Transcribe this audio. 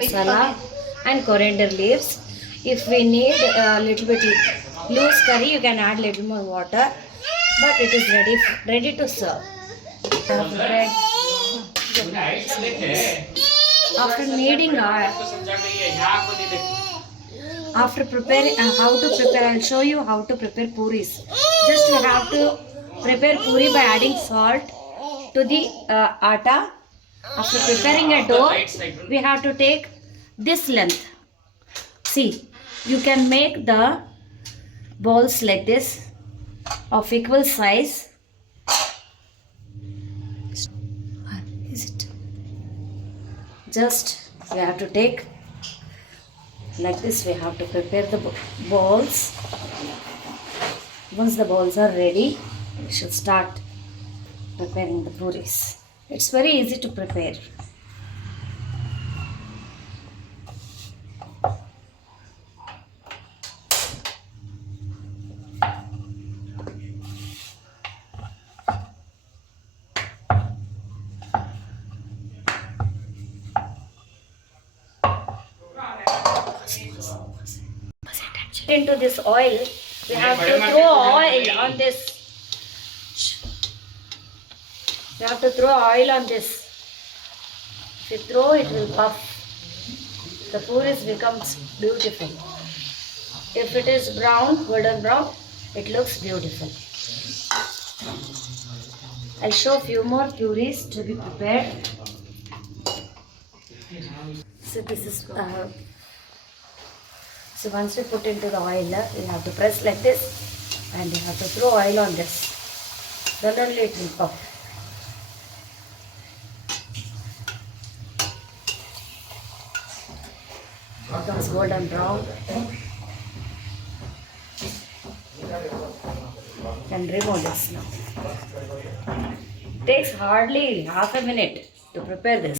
masala and coriander leaves. If we need a little bit loose curry, you can add little more water. But it is ready to serve. Bread. After kneading after preparing how to prepare, I'll show you how to prepare puris. Just you have to prepare puri by adding salt to the atta. After preparing a dough, we have to take this length. See, you can make the balls like this of equal size. Is it? Just we have to take like this. We have to prepare the balls. Once the balls are ready, we should start preparing the puris. It's very easy to prepare. Into this oil, we have to throw oil on this. We have to throw oil on this. If you throw, it will puff. The puris becomes beautiful. If it is brown, golden brown, it looks beautiful. I'll show few more puris to be prepared. So this is so once we put into the oil, we have to press like this and we have to throw oil on this. Then only it will puff. It becomes golden brown. Can remove this now. It takes hardly half a minute to prepare this.